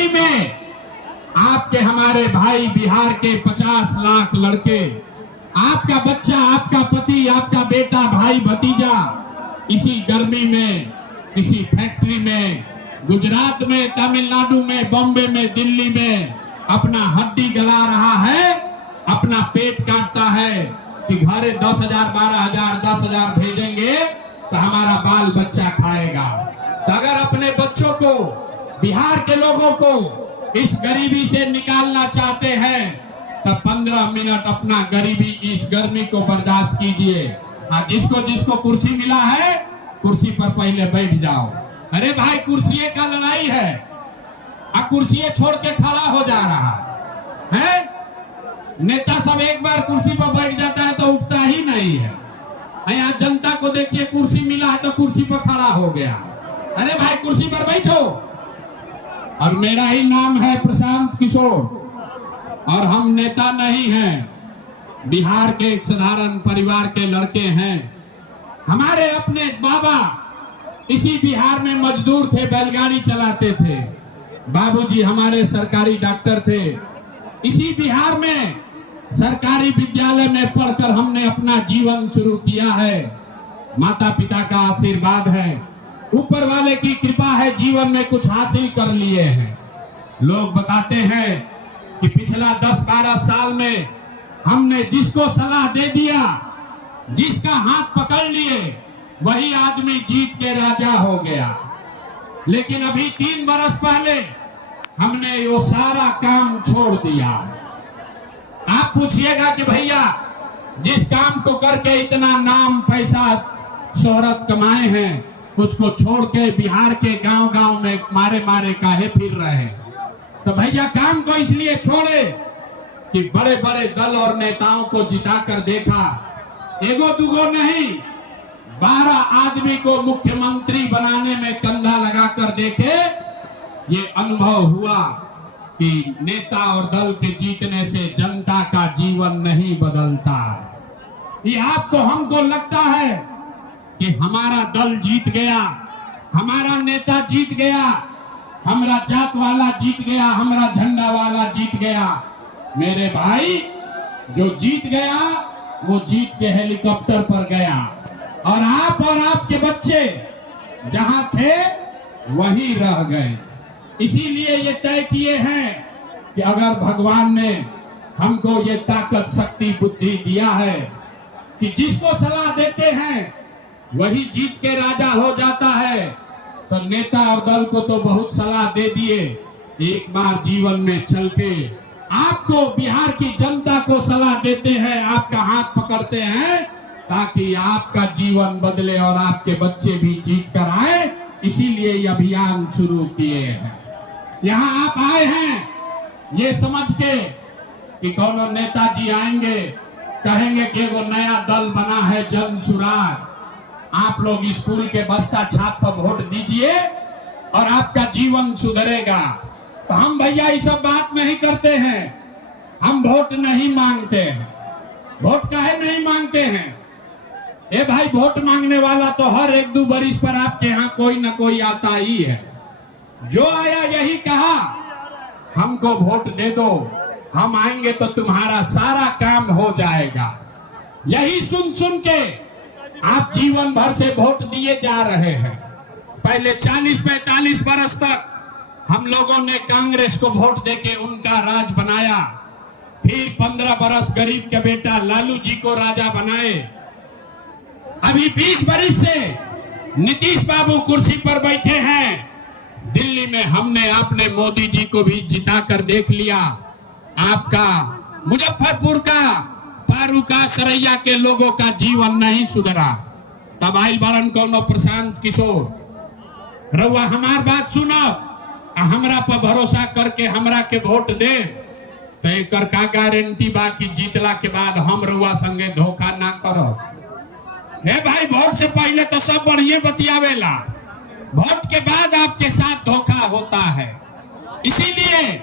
गर्मी में आपके हमारे भाई बिहार के 50 लाख लड़के, आपका बच्चा, आपका पति, आपका बेटा, भाई, भतीजा इसी गर्मी में, इसी फैक्ट्री में, गुजरात में, तमिलनाडु में, बॉम्बे में, दिल्ली में अपना हड्डी गला रहा है, अपना पेट काटता है कि घरे 10,000, 12,000, 10,000 भेजेंगे तो हमारा बाल बच्चा खाएगा। तो अगर अपने बच्चों को, बिहार के लोगों को इस गरीबी से निकालना चाहते हैं तो 15 मिनट अपना गरीबी, इस गर्मी को बर्दाश्त कीजिए। जिसको जिसको कुर्सी मिला है, कुर्सी पर पहले बैठ जाओ। अरे भाई, कुर्सी का लड़ाई है, अब कुर्सी छोड़ के खड़ा हो जा रहा है। नेता सब एक बार कुर्सी पर बैठ जाता है तो उठता ही नहीं है। यहाँ जनता को देखिए, कुर्सी मिला है तो कुर्सी पर खड़ा हो गया। अरे भाई, कुर्सी पर बैठो। और मेरा ही नाम है प्रशांत किशोर और हम नेता नहीं हैं, बिहार के एक साधारण परिवार के लड़के हैं। हमारे अपने बाबा इसी बिहार में मजदूर थे, बैलगाड़ी चलाते थे। बाबूजी हमारे सरकारी डॉक्टर थे। इसी बिहार में सरकारी विद्यालय में पढ़कर हमने अपना जीवन शुरू किया है। माता पिता का आशीर्वाद है, ऊपर वाले की कृपा है, जीवन में कुछ हासिल कर लिए हैं। लोग बताते हैं कि पिछला 10-12 साल में हमने जिसको सलाह दे दिया, जिसका हाथ पकड़ लिए, वही आदमी जीत के राजा हो गया। लेकिन अभी 3 बरस पहले हमने वो सारा काम छोड़ दिया। आप पूछिएगा कि भैया, जिस काम को करके इतना नाम, पैसा, शोहरत कमाए हैं, उसको छोड़ के बिहार के गांव-गांव में मारे मारे काहे फिर रहे हैं? तो भैया, काम को इसलिए छोड़े कि बड़े बड़े दल और नेताओं को जिताकर देखा, एगो दुगो नहीं, 12 आदमी को मुख्यमंत्री बनाने में कंधा लगाकर देखे। ये अनुभव हुआ कि नेता और दल के जीतने से जनता का जीवन नहीं बदलता। ये आपको, हमको लगता है कि हमारा दल जीत गया, हमारा नेता जीत गया, हमारा जात वाला जीत गया, हमारा झंडा वाला जीत गया। मेरे भाई, जो जीत गया वो जीत के हेलीकॉप्टर पर गया, और आप और आपके बच्चे जहां थे वहीं रह गए। इसीलिए ये तय किए हैं कि अगर भगवान ने हमको ये ताकत, शक्ति, बुद्धि दिया है कि जिसको सलाह देते हैं वही जीत के राजा हो जाता है, तो नेता और दल को तो बहुत सलाह दे दिए। एक बार जीवन में चल के आपको, बिहार की जनता को सलाह देते हैं, आपका हाथ पकड़ते हैं ताकि आपका जीवन बदले और आपके बच्चे भी जीत कर आए। इसीलिए ये अभियान शुरू किए हैं। यहाँ आप आए हैं ये समझ के कि कौन नेताजी आएंगे, कहेंगे कि वो नया दल बना है जन सुराग, आप लोग स्कूल के बस्ता छाप पर वोट दीजिए और आपका जीवन सुधरेगा। तो हम भैया ये सब बात नहीं करते हैं, हम वोट नहीं मांगते हैं। वोट काहे नहीं मांगते हैं? ए भाई, वोट मांगने वाला तो हर 1-2 बरिस पर आपके यहाँ कोई ना कोई आता ही है। जो आया यही कहा, हमको वोट दे दो, हम आएंगे तो तुम्हारा सारा काम हो जाएगा। यही सुन सुन के आप जीवन भर से वोट दिए जा रहे हैं। पहले 40-45 बरस तक हम लोगों ने कांग्रेस को वोट देके उनका राज बनाया। फिर 15 बरस गरीब के बेटा लालू जी को राजा बनाए। अभी 20 बरस से नीतीश बाबू कुर्सी पर बैठे हैं। दिल्ली में हमने अपने मोदी जी को भी जिता कर देख लिया। आपका मुजफ्फरपुर का, पारू का, सरैया के लोगों का जीवन नहीं सुधरा। तब आइल बारन कौनो प्रशांत किशोर, रउआ हमार बात सुनो, हमरा पर भरोसा करके हमरा के वोट दे, तो एक का गारंटी बा कि जीतला के बाद हम रउआ संगे धोखा ना करो। हे भाई, वोट से पहले तो सब बढ़िया बतियावेला, वोट के बाद आपके साथ धोखा होता है। इसीलिए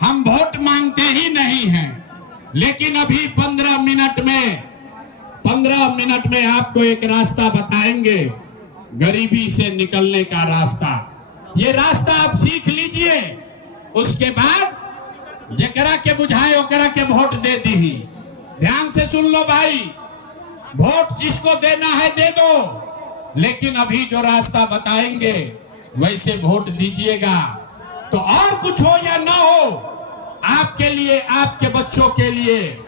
हम वोट मांगते ही नहीं हैं। लेकिन अभी 15 मिनट में आपको एक रास्ता बताएंगे, गरीबी से निकलने का रास्ता। ये रास्ता आप सीख लीजिए। उसके बाद जेकरा के बुझाए ओकरा के वोट दे दी। ध्यान से सुन लो भाई, वोट जिसको देना है दे दो, लेकिन अभी जो रास्ता बताएंगे वैसे वोट दीजिएगा। तो और कुछ हो या ना हो, आपके लिए, आपके बच्चों के लिए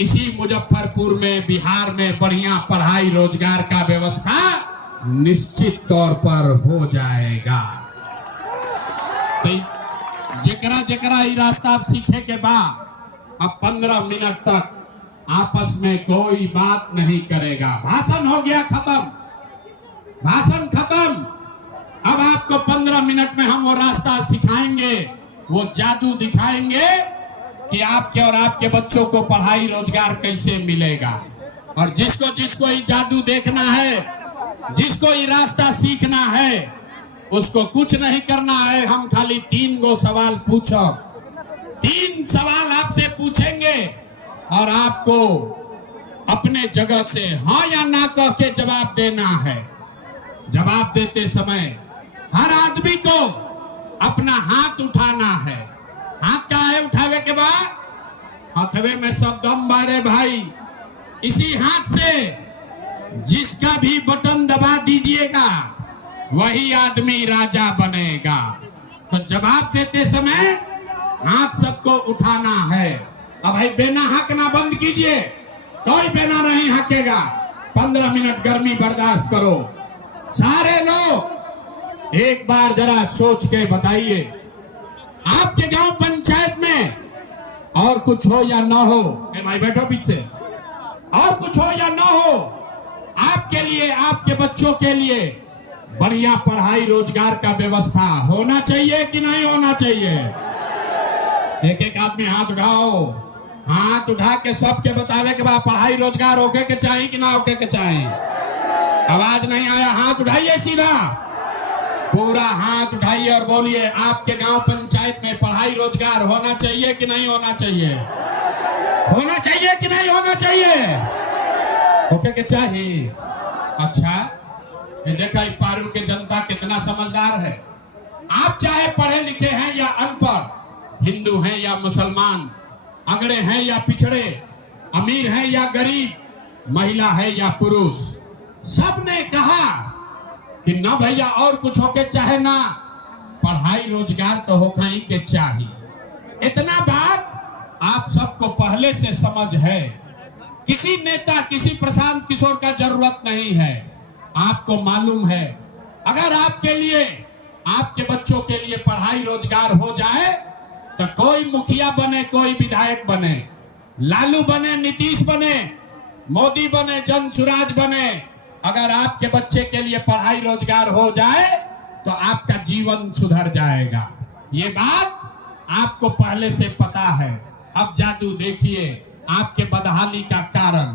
इसी मुजफ्फरपुर में, बिहार में बढ़िया पढ़ाई रोजगार का व्यवस्था निश्चित तौर पर हो जाएगा। तो जेकरा जेकरा ये रास्ता आप सीखे के बाद अब 15 मिनट तक आपस में कोई बात नहीं करेगा। भाषण हो गया खत्म, भाषण खत्म। अब आपको 15 मिनट में हम वो रास्ता सिखाएंगे, वो जादू दिखाएंगे कि आपके और आपके बच्चों को पढ़ाई रोजगार कैसे मिलेगा। और जिसको जिसको ये जादू देखना है, जिसको ये रास्ता सीखना है, उसको कुछ नहीं करना है। हम खाली 3 गो सवाल पूछो, 3 सवाल आपसे पूछेंगे और आपको अपने जगह से हाँ या ना कह के जवाब देना है। जवाब देते समय हर आदमी को अपना हाथ उठाना है। हाथ का है उठावे के बाद, हथवे में सब दम बारे भाई। इसी हाथ से जिसका भी बटन दबा दीजिएगा वही आदमी राजा बनेगा। तो जवाब देते समय हाथ सबको उठाना है। अब भाई बेना हकना बंद कीजिए, कोई बेना नहीं हकेगा। 15 मिनट गर्मी बर्दाश्त करो। सारे लोग एक बार जरा सोच के बताइए, आपके गांव पंचायत में और कुछ हो या ना हो, भाई बैठो पीछे, और कुछ हो या ना हो, आपके लिए, आपके बच्चों के लिए बढ़िया पढ़ाई रोजगार का व्यवस्था होना चाहिए कि नहीं होना चाहिए? एक एक आदमी हाथ उठाओ, हाथ उठा के सबके बतावे के बाद पढ़ाई रोजगार होके के चाहिए कि ना होके के चाहिए? आवाज नहीं आया, हाथ उठाइए सीधा, पूरा हाथ उठाइए और बोलिए आपके गांव पंचायत में पढ़ाई रोजगार होना चाहिए कि नहीं होना चाहिए? होना चाहिए कि नहीं होना चाहिए? होके के चाहिए। अच्छा, ये देखा पारू के जनता कितना समझदार है। आप चाहे पढ़े लिखे हैं या अनपढ़, हिंदू हैं या मुसलमान, अगड़े हैं या पिछड़े, अमीर हैं या गरीब, महिला है या पुरुष, सबने कहा कि ना भैया और कुछ होके चाहे ना, पढ़ाई रोजगार तो होना ही के चाहिए। इतना बात आप सबको पहले से समझ है। किसी नेता, किसी प्रशांत किशोर का जरूरत नहीं है। आपको मालूम है, अगर आपके लिए, आपके बच्चों के लिए पढ़ाई रोजगार हो जाए तो कोई मुखिया बने, कोई विधायक बने, लालू बने, नीतीश बने, मोदी बने, जन सुराज बने, अगर आपके बच्चे के लिए पढ़ाई रोजगार हो जाए तो आपका जीवन सुधर जाएगा। ये बात आपको पहले से पता है। अब जादू देखिए आपके बदहाली का कारण।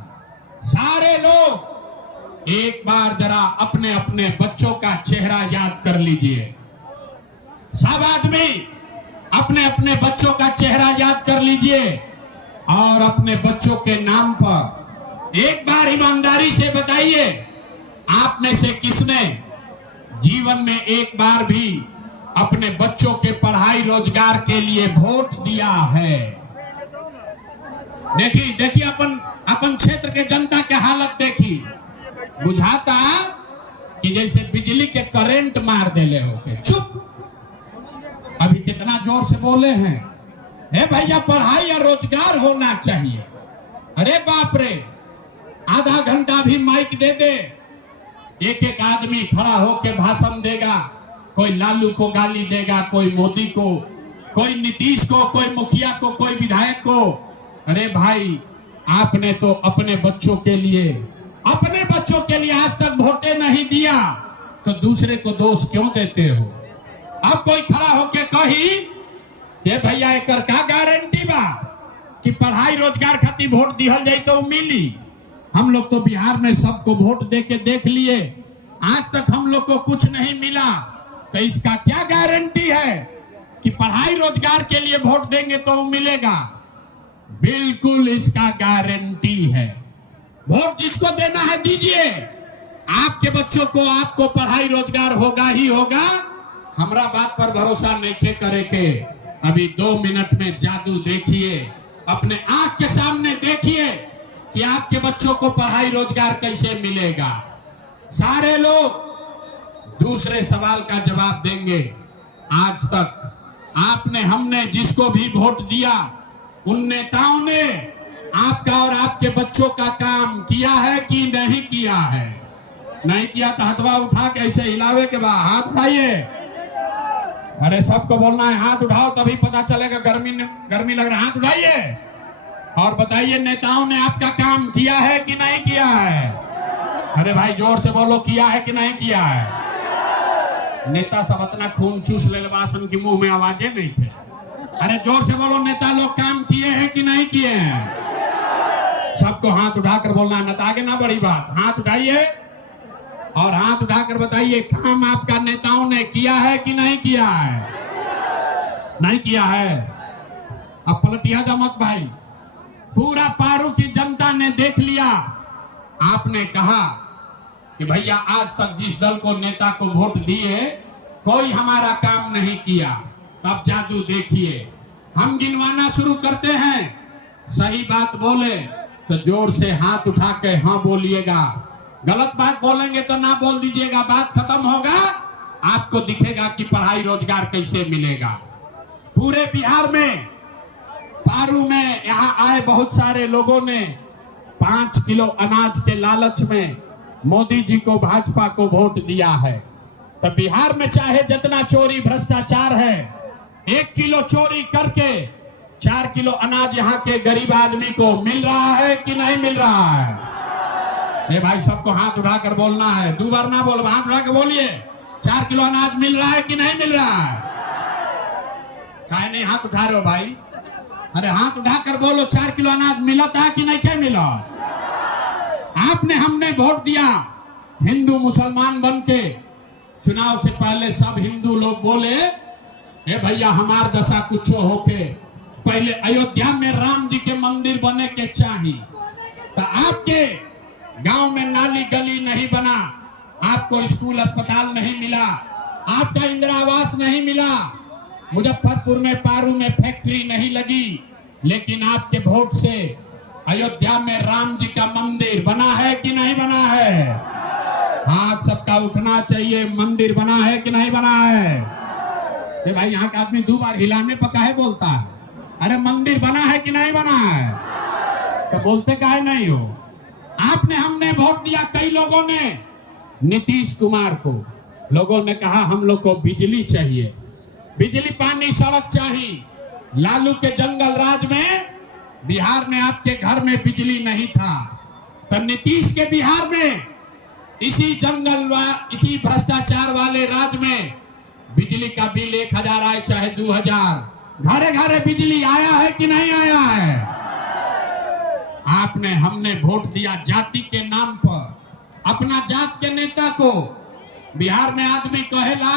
सारे लोग एक बार जरा अपने अपने बच्चों का चेहरा याद कर लीजिए। सब आदमी अपने अपने बच्चों का चेहरा याद कर लीजिए और अपने बच्चों के नाम पर एक बार ईमानदारी से बताइए, आप में से किसने जीवन में एक बार भी अपने बच्चों के पढ़ाई रोजगार के लिए वोट दिया है? देखिए अपन क्षेत्र के जनता के हालत देखी, बुझाता कि जैसे बिजली के करंट मार देले होके। चुप, अभी कितना जोर से बोले हैं, हे भैया पढ़ाई और रोजगार होना चाहिए। अरे बाप रे, आधा घंटा भी माइक दे दे, एक एक आदमी खड़ा होके भाषण देगा। कोई लालू को गाली देगा, कोई मोदी को, कोई नीतीश को, कोई मुखिया को, कोई विधायक को। अरे भाई, आपने तो अपने बच्चों के लिए आज तक वोटे नहीं दिया, तो दूसरे को दोष क्यों देते हो? अब कोई खड़ा होके कही ये भैया एकर का गारंटी बा कि पढ़ाई रोजगार खातिर वोट दिहल जाए तो मिली? हम लोग तो बिहार में सबको वोट दे के देख लिए, आज तक हम लोग को कुछ नहीं मिला, तो इसका क्या गारंटी है कि पढ़ाई रोजगार के लिए वोट देंगे तो मिलेगा? बिल्कुल इसका गारंटी है। वोट जिसको देना है दीजिए, आपके बच्चों को, आपको पढ़ाई रोजगार होगा ही होगा। हमरा बात पर भरोसा नहीं करे के, अभी 2 मिनट में जादू देखिए, अपने आंख के सामने देखिए कि आपके बच्चों को पढ़ाई रोजगार कैसे मिलेगा। सारे लोग दूसरे सवाल का जवाब देंगे। आज तक आपने हमने जिसको भी वोट दिया उन नेताओं ने आपका और आपके बच्चों का काम किया है कि नहीं किया है? नहीं किया तो हथवा उठा के ऐसे हिलावे के बाद हाथ उठाइए। अरे सबको बोलना है हाथ उठाओ, तभी पता चलेगा। गर्मी लग रहा है, हाथ उठाइए और बताइए नेताओं ने आपका काम किया है कि नहीं किया है? अरे भाई जोर से बोलो, किया है कि नहीं किया है? नेता सब अपना खून चूस ले बासन की मुंह में आवाजें नहीं थे। अरे जोर से बोलो, नेता लोग काम किए हैं कि नहीं किए हैं? सबको हाथ उठाकर बोलना है, न तो आगे ना बड़ी बात। हाथ उठाइए और हाथ उठाकर बताइए काम आपका नेताओं ने किया है कि नहीं किया है? नहीं किया है। अब पलटिया दमक भाई, पूरा पारू की जनता ने देख लिया। आपने कहा कि भैया आज तक जिस दल को नेता को वोट दिए कोई हमारा काम नहीं किया। तब जादू देखिए, हम गिनवाना शुरू करते हैं। सही बात बोले तो जोर से हाथ उठा के हाँ बोलिएगा, गलत बात बोलेंगे तो ना बोल दीजिएगा। बात खत्म होगा, आपको दिखेगा कि पढ़ाई रोजगार कैसे मिलेगा। पूरे बिहार में पारू में यहाँ आए बहुत सारे लोगों ने 5 किलो अनाज के लालच में मोदी जी को, भाजपा को वोट दिया है। तो बिहार में चाहे जितना चोरी भ्रष्टाचार है, 1 किलो चोरी करके 4 किलो अनाज यहाँ के गरीब आदमी को मिल रहा है कि नहीं मिल रहा है? ये भाई सबको हाथ उठाकर बोलना है, 2 बार ना बोलो, हाथ उठा के बोलिए 4 किलो अनाज मिल रहा है कि नहीं मिल रहा है? काहे नहीं हाथ उठा रहे हो भाई? अरे हाथ उठाकर बोलो, 4 किलो अनाज मिला था कि नहीं क्या मिला? आपने हमने वोट दिया हिंदू मुसलमान बन के। चुनाव से पहले सब हिंदू लोग बोले ए भैया हमार दशा कुछ होके पहले अयोध्या में राम जी के मंदिर बने के चाहिए। तो आपके गांव में नाली गली नहीं बना, आपको स्कूल अस्पताल नहीं मिला, आपका इंदिरा आवास नहीं मिला, मुजफ्फरपुर में पारू में फैक्ट्री नहीं लगी, लेकिन आपके वोट से अयोध्या में राम जी का मंदिर बना है कि नहीं बना है? हाथ सबका उठना चाहिए। मंदिर बना है कि नहीं बना है? भाई यहाँ का आदमी 2 बार हिलाने पर काहे बोलता है? अरे मंदिर बना है कि नहीं बना है? तो बोलते काहे नहीं हो? आपने हमने वोट दिया, कई लोगों ने नीतीश कुमार को। लोगों ने कहा हम लोग को बिजली चाहिए, बिजली पानी सड़क चाहिए। लालू के जंगल राज में बिहार में आपके घर में बिजली नहीं था, तो नीतीश के बिहार में इसी इसी भ्रष्टाचार वाले राज में बिजली का बिल 1000 आए चाहे 2000, घरे घरे बिजली आया है कि नहीं आया है? आपने हमने वोट दिया जाति के नाम पर, अपना जात के नेता को। बिहार में आदमी कहेला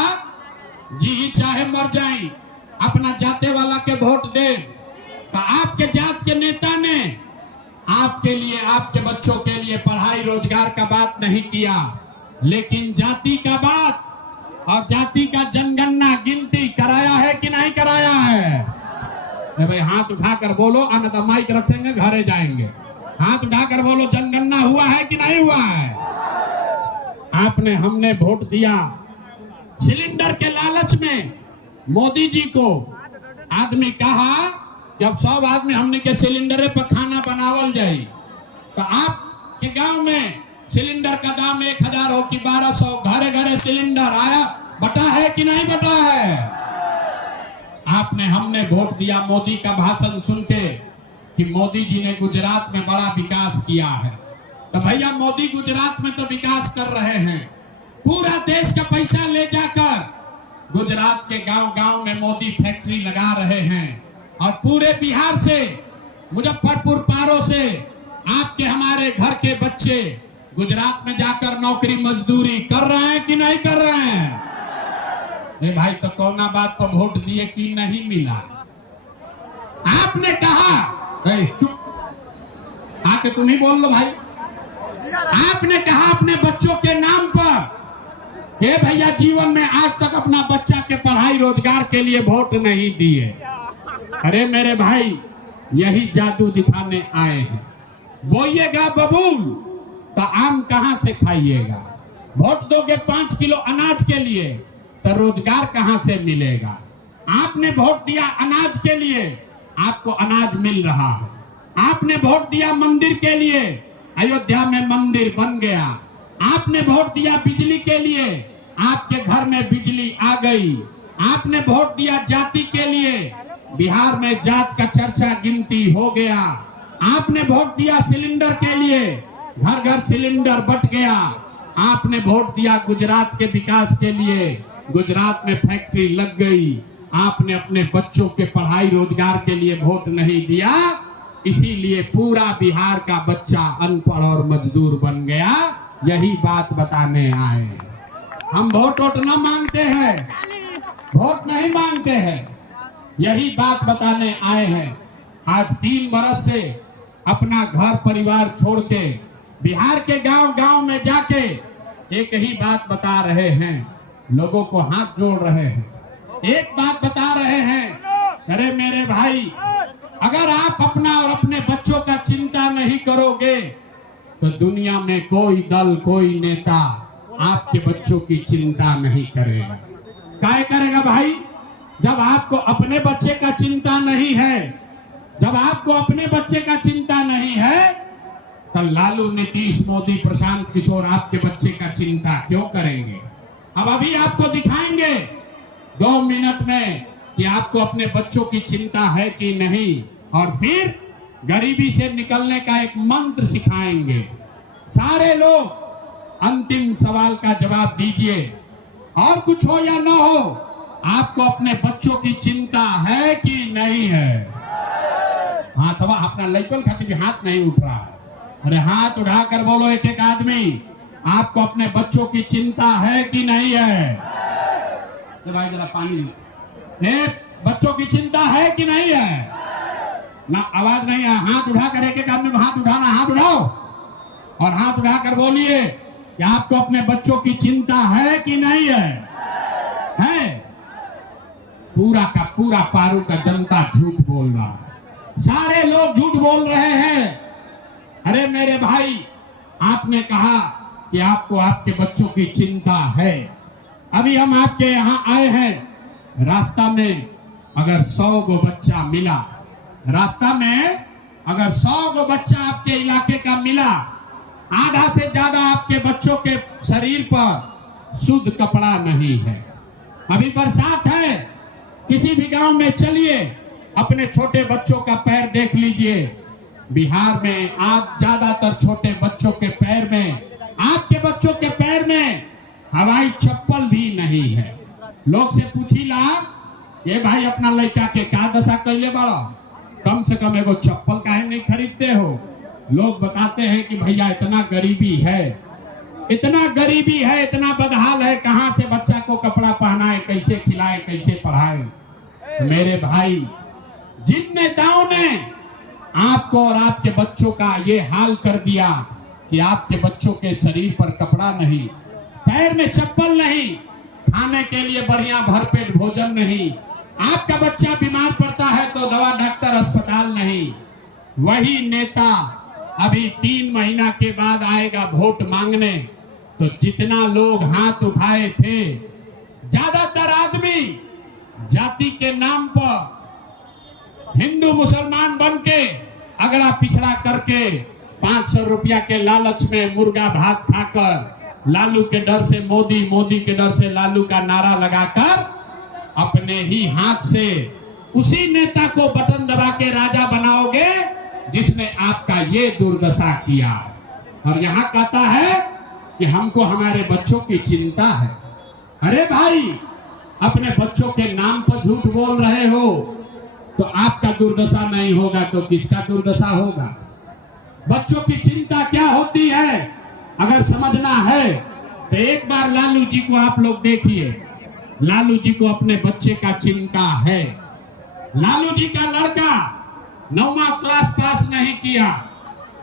जी चाहे मर जाए अपना जाते वाला के वोट दे। तो आपके जात के नेता ने आपके लिए, आपके बच्चों के लिए पढ़ाई रोजगार का बात नहीं किया, लेकिन जाति का बात और जाति का जनगणना गिनती कराया है कि नहीं कराया है? भाई हाथ उठाकर बोलो, अन्यथा माइक रखेंगे घरे जाएंगे। हाथ उठाकर बोलो, जनगणना हुआ है कि नहीं हुआ है? आपने हमने वोट दिया सिलेंडर के लालच में मोदी जी को। आदमी कहा जब सब आदमी हमने के सिलेंडर पर खाना बनावल जाए, तो आपके गांव में सिलेंडर का दाम 1000 हो कि 1200, घरे घरे सिलेंडर आया, बटा है कि नहीं बटा है? आपने हमने वोट दिया मोदी का भाषण सुन के कि मोदी जी ने गुजरात में बड़ा विकास किया है। तो भैया मोदी गुजरात में तो विकास कर रहे हैं, पूरा देश का पैसा ले जाकर गुजरात के गांव-गांव में मोदी फैक्ट्री लगा रहे हैं, और पूरे बिहार से, मुजफ्फरपुर पारो से आपके हमारे घर के बच्चे गुजरात में जाकर नौकरी मजदूरी कर रहे हैं कि नहीं कर रहे हैं? ए भाई तो कौना बात पर वोट दिए कि नहीं मिला? आपने कहा, चुप आके तुम ही बोल लो भाई। आपने कहा अपने बच्चों के नाम पर भैया जीवन में आज तक अपना बच्चा के पढ़ाई रोजगार के लिए वोट नहीं दिए। अरे मेरे भाई, यही जादू दिखाने आए हैं। बोइएगा बबूल तो आम कहां से खाइएगा। वोट दोगे 5 किलो अनाज के लिए तो रोजगार कहां से मिलेगा। आपने वोट दिया अनाज के लिए, आपको अनाज मिल रहा है। आपने वोट दिया मंदिर के लिए, अयोध्या में मंदिर बन गया। आपने वोट दिया बिजली के लिए, आपके घर में बिजली आ गई। आपने वोट दिया जाति के लिए, बिहार में जात का चर्चा गिनती हो गया। आपने वोट दिया सिलेंडर के लिए, घर घर सिलेंडर बट गया। आपने वोट दिया गुजरात के विकास के लिए, गुजरात में फैक्ट्री लग गई। आपने अपने बच्चों के पढ़ाई रोजगार के लिए वोट नहीं दिया, इसीलिए पूरा बिहार का बच्चा अनपढ़ और मजदूर बन गया। यही बात बताने आए। हम वोट न मांगते हैं, वोट नहीं मांगते हैं, यही बात बताने आए हैं। आज 3 बरस से अपना घर परिवार छोड़ के बिहार के गांव गांव में जाके एक ही बात बता रहे हैं, लोगों को हाथ जोड़ रहे हैं, एक बात बता रहे हैं, अरे मेरे भाई, अगर आप अपना और अपने बच्चों का चिंता नहीं करोगे तो दुनिया में कोई दल, कोई नेता आपके बच्चों की चिंता नहीं करेगा। क्या करेगा भाई? जब आपको अपने बच्चे का चिंता नहीं है, जब आपको अपने बच्चे का चिंता नहीं है, तो लालू, नीतीश, मोदी, प्रशांत किशोर आपके बच्चे का चिंता क्यों करेंगे? अब अभी आपको दिखाएंगे 2 मिनट में कि आपको अपने बच्चों की चिंता है कि नहीं, और फिर गरीबी से निकलने का एक मंत्र सिखाएंगे। सारे लोग अंतिम सवाल का जवाब दीजिए, और कुछ हो या ना हो, आपको अपने बच्चों की चिंता है कि नहीं है? हाँ, तो अपना लड़कन खातिर भी हाथ नहीं उठ रहा है। अरे हाथ उठाकर बोलो एक एक आदमी, आपको अपने बच्चों की चिंता है कि नहीं है? तो भाई जरा पानी, बच्चों की चिंता है कि नहीं है? ना आवाज नहीं है। हाथ उठाकर एक एक आदमी हाथ उठाना, हाथ उठाओ और हाथ उठाकर बोलिए कि आपको अपने बच्चों की चिंता है कि नहीं है? है। पूरा का पूरा पारू का जनता झूठ बोल रहा है, सारे लोग झूठ बोल रहे हैं। अरे मेरे भाई, आपने कहा कि आपको आपके बच्चों की चिंता है। अभी हम आपके यहाँ आए हैं, रास्ता में अगर 100 गो बच्चा मिला, रास्ता में अगर 100 गो बच्चा आपके इलाके का मिला, आधा से ज्यादा आपके बच्चों के शरीर पर शुद्ध कपड़ा नहीं है। अभी बरसात है, किसी भी गांव में चलिए, अपने छोटे बच्चों का पैर देख लीजिए। बिहार में आज ज्यादातर छोटे बच्चों के पैर में, आपके बच्चों के पैर में हवाई चप्पल भी नहीं है। लोग से पूछीला, ये भाई अपना लड़का के का दशा कैले बड़ा, कम से कम एगो चप्पल काहे नहीं खरीदते हो? लोग बताते हैं कि भैया इतना गरीबी है, इतना गरीबी है, इतना बदहाल है, कहां से बच्चा को कपड़ा पहनाए, कैसे खिलाए, कैसे पढ़ाए। मेरे भाई, जिन नेताओं ने आपको और आपके बच्चों का ये हाल कर दिया कि आपके बच्चों के शरीर पर कपड़ा नहीं, पैर में चप्पल नहीं, खाने के लिए बढ़िया भरपेट भोजन नहीं, आपका बच्चा बीमार पड़ता है तो दवा डॉक्टर अस्पताल नहीं, वही नेता अभी 3 महीना के बाद आएगा वोट मांगने, तो जितना लोग हाथ उठाए थे, ज्यादातर आदमी जाति के नाम पर हिंदू मुसलमान बन के अगड़ा पिछड़ा करके 500 रुपया के लालच में मुर्गा भात खाकर, लालू के डर से मोदी, मोदी के डर से लालू का नारा लगाकर अपने ही हाथ से उसी नेता को बटन दबा के राजा बनाओगे जिसने आपका ये दुर्दशा किया। और यहाँ कहता है कि हमको हमारे बच्चों की चिंता है। अरे भाई, अपने बच्चों के नाम पर झूठ बोल रहे हो तो आपका दुर्दशा नहीं होगा तो किसका दुर्दशा होगा? बच्चों की चिंता क्या होती है अगर समझना है तो एक बार लालू जी को आप लोग देखिए। लालू जी को अपने बच्चे का चिंता है। लालू जी का लड़का 9वां क्लास पास नहीं किया,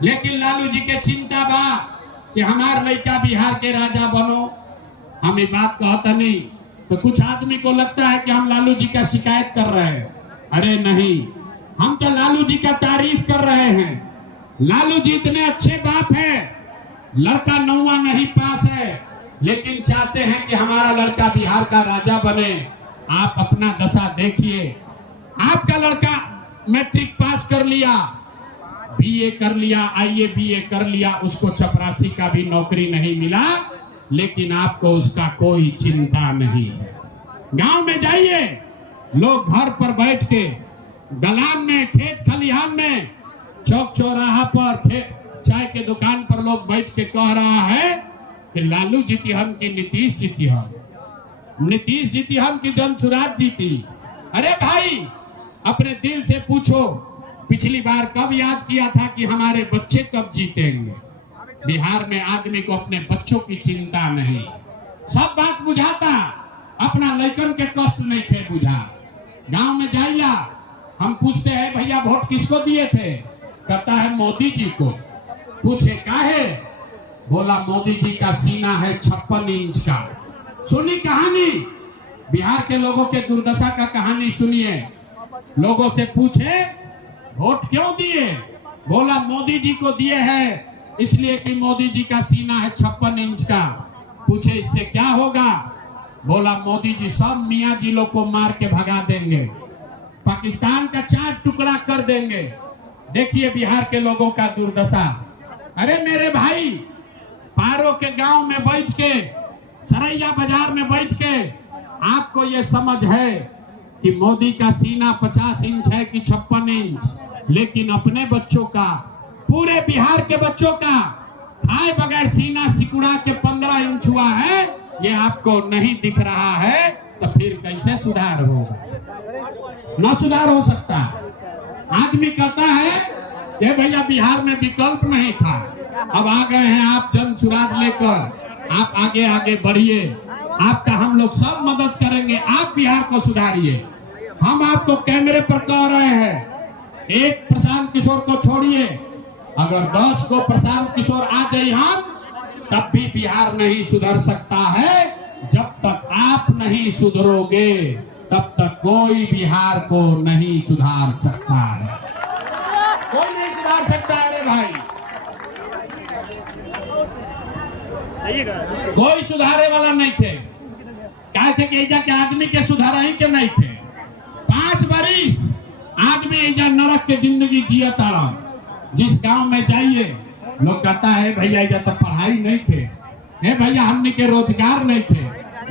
लेकिन लालू जी के चिंता बा कि हमार लड़का बिहार के राजा बनो। हम ये बात कहता नहीं तो कुछ आदमी को लगता है कि हम लालू जी का शिकायत कर रहे हैं। अरे नहीं, हम तो लालू जी का तारीफ कर रहे हैं। लालू जी इतने अच्छे बाप हैं, लड़का 9वां नहीं पास है, लेकिन चाहते हैं कि हमारा लड़का बिहार का राजा बने। आप अपना दशा देखिए, आपका लड़का मैट्रिक पास कर लिया, बीए कर लिया, आईए बीए कर लिया, उसको चपरासी का भी नौकरी नहीं मिला, लेकिन आपको उसका कोई चिंता नहीं है। गांव में जाइए, लोग घर पर बैठ के दलान में, खेत खलिहान में, चौक चौराहा पर, चाय के दुकान पर लोग बैठ के कह रहा है कि लालू जीती हम की नीतीश जीती हम, नीतीश जीती हम की जनसुराज जीती। अरे भाई, अपने दिल से पूछो, पिछली बार कब याद किया था कि हमारे बच्चे कब जीतेंगे? बिहार में आदमी को अपने बच्चों की चिंता नहीं, सब बात बुझाता, अपना लड़कन के कष्ट नहीं थे बुझा। गांव में जाइया, हम पूछते हैं भैया वोट किसको दिए थे? कहता है मोदी जी को। पूछे काहे? बोला मोदी जी का सीना है 56 इंच का। सुनी कहानी, बिहार के लोगों के दुर्दशा का कहानी सुनिए। लोगों से पूछे वोट क्यों दिए? बोला मोदी जी को दिए हैं इसलिए कि मोदी जी का सीना है 56 इंच का। पूछे इससे क्या होगा? बोला मोदी जी सब मियाँ जी लोग को मार के भगा देंगे, पाकिस्तान का 4 टुकड़ा कर देंगे। देखिए बिहार के लोगों का दुर्दशा। अरे मेरे भाई, पारो के गांव में बैठ के, सरैया बाजार में बैठ के आपको ये समझ है कि मोदी का सीना 50 इंच है कि 56 इंच, लेकिन अपने बच्चों का, पूरे बिहार के बच्चों का खाए बगैर सीना सिकुड़ा के 15 इंच हुआ है, ये आपको नहीं दिख रहा है, तो फिर कैसे सुधार होगा? न सुधार हो सकता। आदमी कहता है ये भैया बिहार में विकल्प नहीं था, अब आ गए हैं आप जनसुराज लेकर, आप आगे आगे बढ़िए, आपका हम लोग सब मदद करेंगे, आप बिहार को सुधारिए। हम आपको कैमरे पर कह रहे हैं, एक प्रशांत किशोर को छोड़िए, अगर 10 को प्रशांत किशोर आ जाए हम, तब भी बिहार नहीं सुधर सकता है। जब तक आप नहीं सुधरोगे तब तक कोई बिहार को नहीं सुधार सकता है, कोई नहीं सुधार सकता है। रे भाई, कोई सुधारे वाला नहीं थे। कैसे कि के आदमी के सुधारा ही के नहीं थे। 5 बरिस आदमी एजा नरक के जिंदगी जिया तारा। जिस गांव में जाइए लोग कहता है भैया एजा तो पढ़ाई नहीं थे, हे भैया हमने के रोजगार नहीं थे,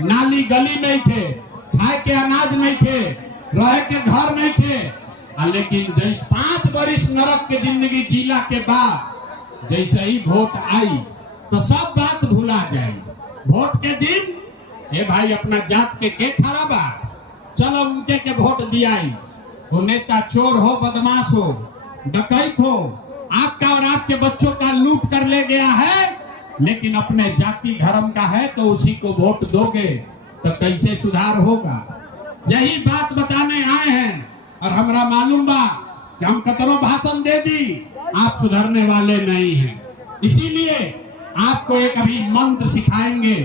नाली गली नहीं थे, खाए के अनाज नहीं थे, रहे के घर नहीं थे। लेकिन जैसे 5 बरिस नरक के जिंदगी जीला के बाद जैसे ही वोट आई तो सब बात भुला जाए। वोट के दिन हे भाई अपना जात के खड़ा बा, चलो उनके के वोट दियाई। वो नेता चोर हो, बदमाश हो, डकैत हो, आपका और आपके बच्चों का लूट कर ले गया है, लेकिन अपने जाति धर्म का है तो उसी को वोट दोगे तो कैसे सुधार होगा? यही बात बताने आए हैं। और हमरा मालूम बा कि हम कतरो भाषण दे दी, आप सुधरने वाले नहीं हैं। इसीलिए आपको एक अभी मंत्र सिखाएंगे,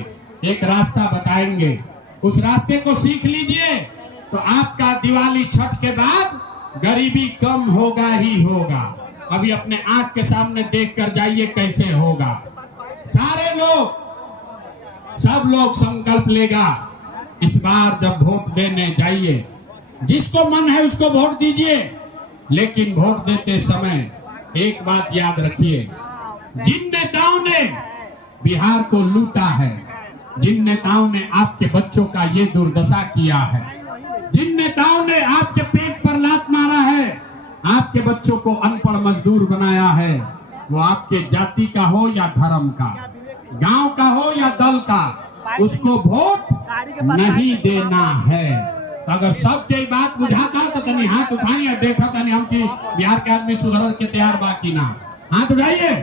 एक रास्ता बताएंगे, उस रास्ते को सीख लीजिए तो आपका दिवाली छठ के बाद गरीबी कम होगा ही होगा। अभी अपने आंख के सामने देख कर जाइए कैसे होगा। सारे लोग, सब लोग संकल्प लेगा, इस बार जब वोट देने जाइए, जिसको मन है उसको वोट दीजिए, लेकिन वोट देते समय एक बात याद रखिए, जिन नेताओं ने बिहार को लूटा है, जिन नेताओं ने आपके बच्चों का ये दुर्दशा किया है, जिन नेताओं ने आपके पेट पर लात मारा है, आपके बच्चों को अनपढ़ मजदूर बनाया है, वो आपके जाति का हो या धर्म का, गांव का हो या दल का, उसको वोट नहीं देना है। तो अगर सब के बात बुझाता तो तनी हाथ उठाइए, देखा तनी हम की बिहार के आदमी सुधर के तैयार बाकी ना। हाथ उठाइए,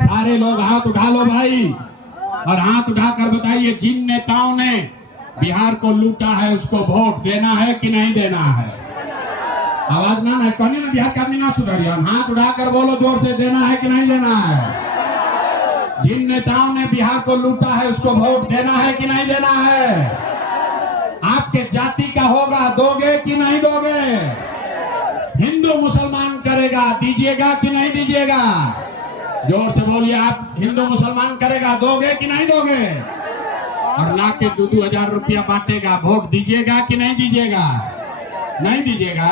सारे लोग हाथ उठा लो भाई, और हाथ उठाकर बताइए जिन नेताओं ने बिहार को लूटा है उसको वोट देना है कि नहीं देना है। आवाज ना है, कहने ना बिहार का आदमी ना सुधरिए, हाथ उठाकर बोलो जोर से, देना है कि नहीं देना है। जिन नेताओं ने बिहार को लूटा है उसको वोट देना है कि नहीं देना है। आप आपके जाति का होगा, दोगे कि नहीं दोगे? हिंदू मुसलमान करेगा, दीजिएगा कि नहीं दीजिएगा? जोर से बोलिए, आप हिंदू मुसलमान करेगा, दोगे कि नहीं दोगे? और ला के 2-2 हजार रुपया बांटेगा, वोट दीजिएगा कि नहीं दीजिएगा? नहीं दीजिएगा।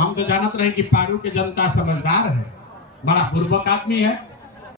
हम तो जानते रहे कि पारू के जनता समझदार है, बड़ा पूर्वक आदमी है।